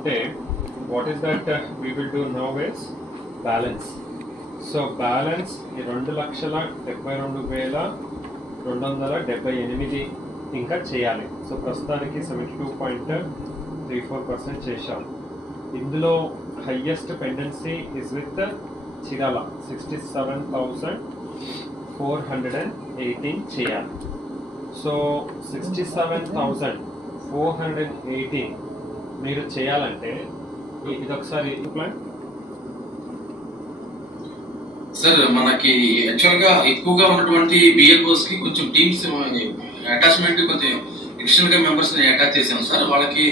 చూసుకుంటే what is that we will do now is balance. So balance 2,72,278 ఇంకా చేయాలి. So ప్రస్తుతానికి 72.34% చేశాం. ఇందులో highest pendency is with Chirala 67,418 చేయాలి. సో 67,418 మీరు చేయాలంటే ఇదొకసారి ప్లాన్ సార్. మనకి యాక్చువల్గా ఎక్కువగా ఉన్నటువంటి బిఎల్ఓస్ కి కొంచెం టీమ్స్ అటాచ్మెంట్ కొంచెం అడిషనల్ గా మెంబర్స్ ని అటాచ్ చేసాం సార్. వాళ్ళకి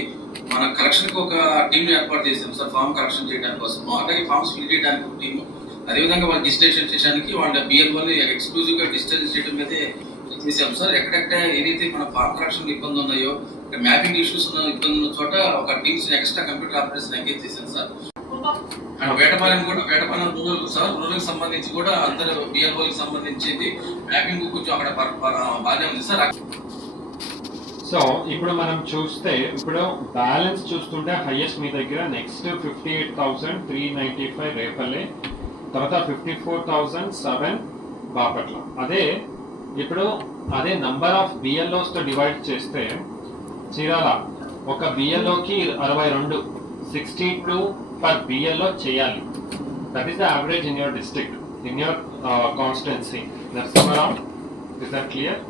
మన కరెక్షన్ కి ఒక టీమ్ ఏర్పాటు చేసాం సార్, ఫామ్ కరెక్షన్ చేయడానికి కోసం, అలాగే ఫామ్స్ ఫిల్ చేయడానికి ఒక టీము, అదేవిధంగా వాళ్ళ డిజిటైజేషన్ చేయడానికి వాళ్ళ బిఎల్ఓని ఎక్స్క్లూజివ్ గా డిజిటైజ్ చేయడం మీదే చేసాం సార్. ఎక్కడెక్కడ ఏదైతే మన ఫామ్ కరెక్షన్ ఇబ్బంది ఉన్నాయో, మ్యాపింగ్ ఇష్యూస్ ఉన్న ఇబ్బంది ఉన్న చోట ఒక teams extra computer operation engage చేశాం sir. And Vetapalem rural sir, rural సంబంధించి కూడా అందరు బిఎల్ఓకి సంబంధించింది మ్యాపింగ్ కొంచెం అక్కడ బాగానే ఉంది సార్. సో ఇప్పుడు మనం చూస్తే ఇప్పుడు బ్యాలెన్స్ చూస్తుంటే హైయెస్ట్ మీ దగ్గర నెక్స్ట్ 58,395 రేపల్లె, తర్వాత 54,007 బాపట్ల. అదే నంబర్ ఆఫ్ బిఎల్ఓస్ తో డివైడ్ చేస్తే చీరాల ఒక బిఎల్ఓకి 62, 62 పర్ బిఎల్ఓ చేయాలి. That is the average in your district, in your constituency. Narasimha Rao, is that clear?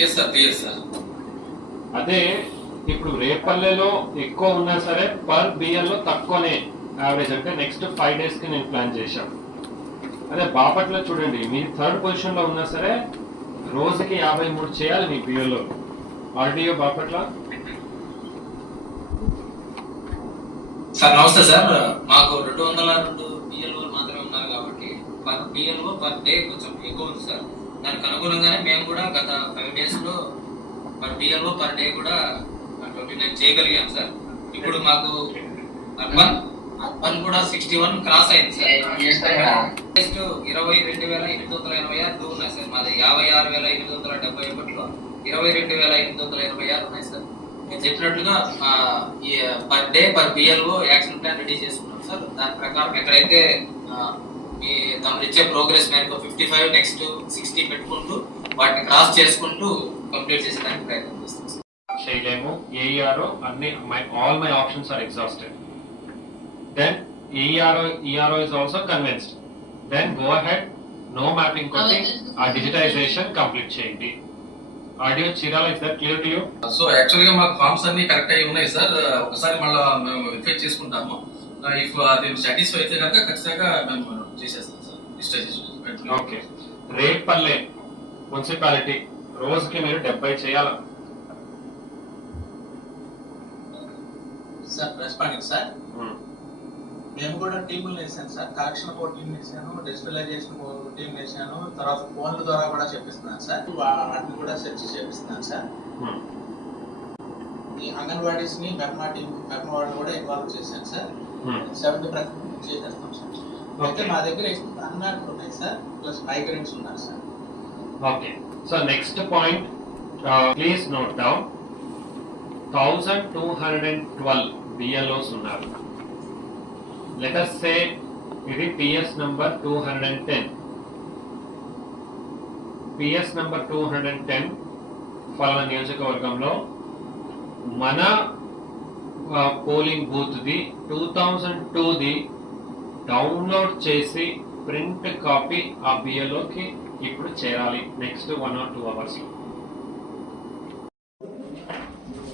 yes sir, yes sir. అదే ఇప్పుడు రేపల్లెలో ఎక్కువ ఉన్నా సరే పర్ బిఎల్ఓ తక్కువనే యావరేజ్, అంటే నెక్స్ట్ 5 days కి నేను ప్లాన్ చేశాను. అదే బాపట్ల చూడండి, మీరు 3rd పొజిషన్ లో ఉన్నా సరే రోజుకి 53 చేయాలి మీ బిఎల్ఓ. ఆర్డీఓ బాపట్ల సార్ నమస్తే సార్. మాకు 202 బిఎల్ఓలు మాత్రమే ఉన్నారు కాబట్టి పర్ బిఎల్ఓ పర్ డే కొంచెం ఎక్కువ ఉంది సార్. దానికి అనుగుణంగానే మేము కూడా గత 5 days లో పర్ బిఎల్ఓ పర్ డే కూడా 29 చేయగలిగాం సార్. ఇప్పుడు మాకు అర్బన్ కూడా 61 క్రాస్ అయింది సార్. 22,886 ఉన్నాయి సార్. మాది 56,871లో 22,886 ఉన్నాయి సార్. నేను చెప్పినట్లుగా per day per BLO action plan ready చేసుకున్నాం సార్. దాని ప్రకారం ఎక్కడైతే తమరు ఇచ్చే ప్రోగ్రెస్ మేరకు 55 నెక్స్ట్ 60 పెట్టుకుంటూ వాటిని క్రాస్ చేసుకుంటూ కంప్లీట్ చేసేదానికి ప్రయత్నం చేస్తాం సార్. చేయలేము. ఏఈఆర్ఓ అన్ని all my options are exhausted. Then ERO is also convinced. Then go ahead, no mapping కొట్టి ఆ డిజిటైజేషన్ కంప్లీట్ చేయండి. Audio Chirala, is that clear to you? So actual గా మాకు ఫార్మ్స్ అన్ని కరెక్ట్ అయి ఉన్నాయి సార్. ఒకసారి మళ్ళీ మేము వెరిఫై చేసుకుంటాము. ఇఫ్ అది సాటిస్ఫై అయితే కనుక ఖచ్చితంగా మేము చేసేస్తాం sir digitisation. Okay. Repalle municipality రోజుకి మీరు 70 చేయాలి సార్. రెస్పాండింగ్ సార్, మేము కూడా టీములు వేసాను సార్. కరెక్షన్ బోర్డు టీం వేసాను, డిజిటలైజేషన్ టీం వేసాను, తర్వాత ఫోన్ల ద్వారా కూడా చెప్పిస్తున్నాను సార్. వాటిని కూడా సెర్చ్ చేపిస్తున్నాను సార్. ఈ అంగన్వాడీస్ ని మెప్మా కూడా ఇన్వాల్వ్ చేశాను సార్. 70% చేసేస్తాం సార్. అయితే మా దగ్గర అన్మ్యాప్డ్ ఉన్నాయి సార్, ప్లస్ మైగ్రెంట్స్ ఉన్నారు sir. Okay. So next point, please note down, 1,212 BLOs ఉన్నారు. Let us say ఇది PS number 210. PS number 210 ఫలానా నియోజకవర్గంలో మన పోలింగ్ బూత్ ది 2002ది డౌన్లోడ్ చేసి ప్రింట్ కాపీ ఆ బిఎల్ఓకి ఇప్పుడు చేరాలి next 1 or 2 hours.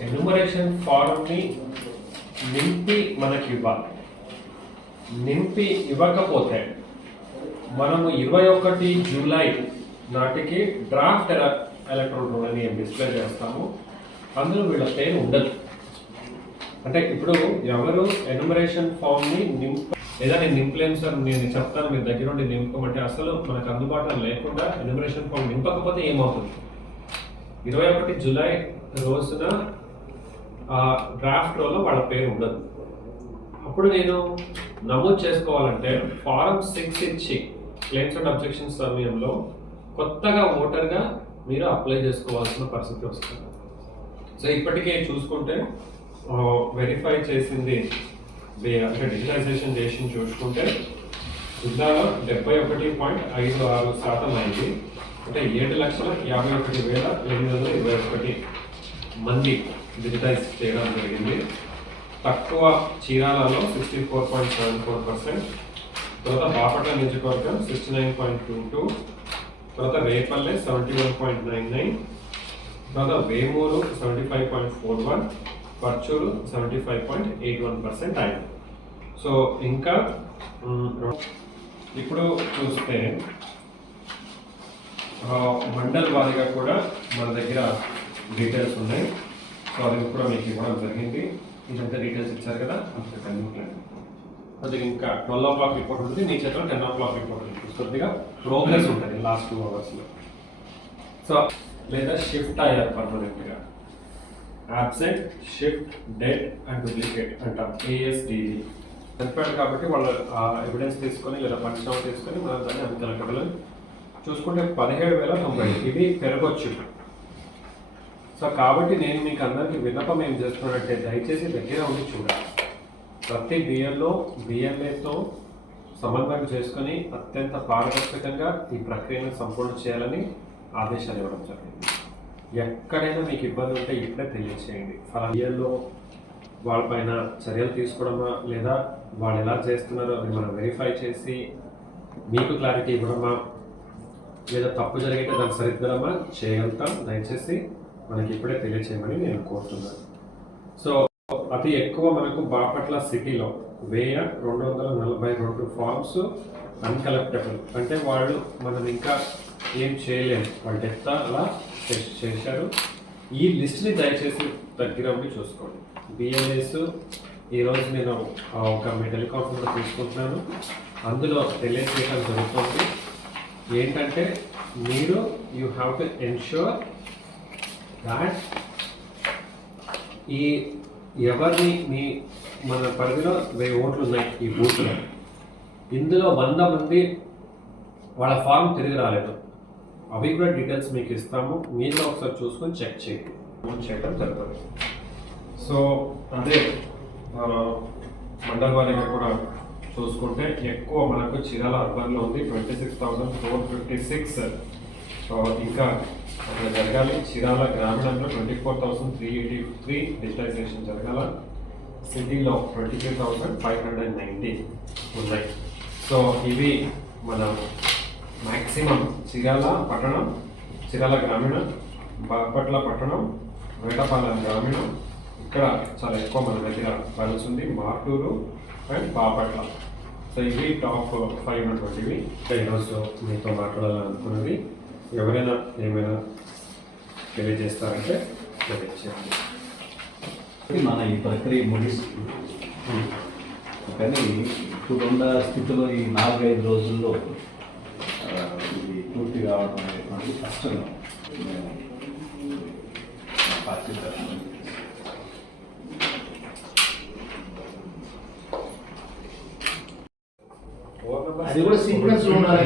Enumeration form ని నింపి మనకి ఇవ్వాలి. నింపి ఇవ్వకపోతే మనము 21 జూలై నాటికి డ్రాఫ్ట్ ఎలక్ట్రాన్ రోల్ అని డిస్ప్లే చేస్తాము. అందులో వీళ్ళ పేరు ఉండదు. అంటే ఇప్పుడు ఎవరు ఎన్యూమరేషన్ ఫామ్ ని లేదా నేను నింపలేను సార్, నేను చెప్తాను మీరు దగ్గర నుండి నింపుకోమంటే అసలు మనకు అందుబాటులో లేకుండా ఎన్యూమరేషన్ ఫామ్ నింపకపోతే ఏమవుతుంది? 21 జూలై రోజున డ్రాఫ్ట్ రోల్లో వాళ్ళ పేరు ఉండదు. అప్పుడు నేను నమోదు చేసుకోవాలంటే ఫారం 6 ఇచ్చి క్లెయిమ్స్ అండ్ అబ్జెక్షన్స్ సమయంలో కొత్తగా ఓటర్గా మీరు అప్లై చేసుకోవాల్సిన పరిస్థితి వస్తుంది. సో ఇప్పటికే చూసుకుంటే వెరిఫై చేసింది అంటే డిజిటలైజేషన్ చేసి చూసుకుంటే జిల్లాలో 71.56% అయింది. అంటే 7,51,821 మంది డిజిటైజ్ చేయడం జరిగింది. తక్కువ చీరాలలో 64.74%, తర్వాత బాపట్ల నియోజకవర్గం 69.22, తర్వాత రేపల్లె 71.99, తర్వాత వేమూరు 75.41, పర్చూరు 75.81% అయింది. సో ఇంకా ఇప్పుడు చూస్తే మండల్ వారీగా కూడా మన దగ్గర డీటెయిల్స్ ఉన్నాయి. సో అది కూడా మీకు ఇవ్వడం జరిగింది. ఇదంతా డీటెయిల్స్ ఇచ్చారు కదా, అది ఇంకా 12 o'clock రిపోర్ట్ ఉంటుంది. నీ చేతిలో 10 o'clock రిపోర్ట్ ఉంటుంది. కొద్దిగా ప్రోగ్రెస్ ఉంటుంది లాస్ట్ 2 hours. సో లేదా షిఫ్ట్ అయ్యారు పర్మనెంట్గా, absent, shift, dead and duplicate అంటాం, ASDD. చనిపోయాడు కాబట్టి వాళ్ళు ఎవిడెన్స్ తీసుకొని లేదా పంచనామా తీసుకొని మనం దాన్ని అంకెలకలు చూసుకుంటే 17,090 ఇది పెరగొచ్చు. సో కాబట్టి నేను మీకు అందరికీ విన్నపం ఏం చేస్తున్నానంటే దయచేసి దగ్గర ఉండి చూడాలి. ప్రతి BLAతో సమన్వయం చేసుకొని అత్యంత పారదర్శకంగా ఈ ప్రక్రియను సంపూర్ణ చేయాలని ఆదేశాలు ఇవ్వడం జరిగింది. ఎక్కడైనా మీకు ఇబ్బంది ఉంటే ఇప్పుడే తెలియచేయండి. BLO వాళ్ళపైన చర్యలు తీసుకోవడమా లేదా వాళ్ళు ఎలా చేస్తున్నారో అది మనం వెరిఫై చేసి మీకు క్లారిటీ ఇవ్వడమా లేదా తప్పు జరిగితే దాన్ని సరిదిద్దడమా చేయగలుగుతాం. దయచేసి మనకి ఇప్పుడే తెలియచేయమని నేను కోరుతున్నాను. సో అతి ఎక్కువ మనకు బాపట్ల సిటీలో 1,242 ఫార్మ్స్ అన్కలెక్టబుల్, అంటే వాళ్ళు మనం ఇంకా ఏం చేయలేము, వాళ్ళు డెత్ అలా చేశారు. ఈ లిస్ట్ని దయచేసి దగ్గర ఉండి చూసుకోండి. BLAs ఈరోజు నేను ఒక మీ టెలికాన్ఫరెన్స్ తీసుకుంటున్నాను, అందులో తెలియజేయడం జరుగుతుంది. ఏంటంటే మీరు you have to ensure that ఈ ఎవరిని మన పరిధిలో 1000 ఓట్లు ఉన్నాయి ఈ బూత్లో, ఇందులో 100 మంది వాళ్ళ ఫామ్ తిరిగి రాలేదు, అవి కూడా డీటెయిల్స్ మీకు ఇస్తాము. మీరు ఒకసారి చూసుకొని చెక్ చేయడం జరుగుతుంది. సో అదే మండల్ వారీగా కూడా చూసుకుంటే ఎక్కువ మనకు చీరాల అర్బన్లో ఉంది 26,456. ఇంకా అక్కడ జరగాలి. చీరాల గ్రామీణంలో 24,383 డిజిటలైజేషన్ జరగాల. సిటీలో 23,590 ఉన్నాయి. సో ఇవి మన మ్యాక్సిమం చీరాల పట్టణం, చీరాల గ్రామీణం, బాపట్ల పట్టణం, వేటపాలెం గ్రామీణం, ఇక్కడ చాలా ఎక్కువ మన దగ్గర బ్యాలెన్స్ ఉంది, మార్టూరు అండ్ బాపట్ల. సో ఇవి టాప్ 5 ఉన్నటువంటివి. ఈరోజు మీతో మాట్లాడాలనుకున్నది. ఎవరైనా ఏమైనా తెలియజేస్తారంటే తెలియజేయండి. మన ఈ ప్రక్రియ ముగిస్తుంది, కానీ ఇప్పుడున్న స్థితిలో ఈ 4-5 రోజుల్లో ఇది పూర్తి కావడం అనేటువంటి కష్టంగా మేము పార్టీ తరఫున అది కూడా సీక్వెన్స్ లో ఉండాలి.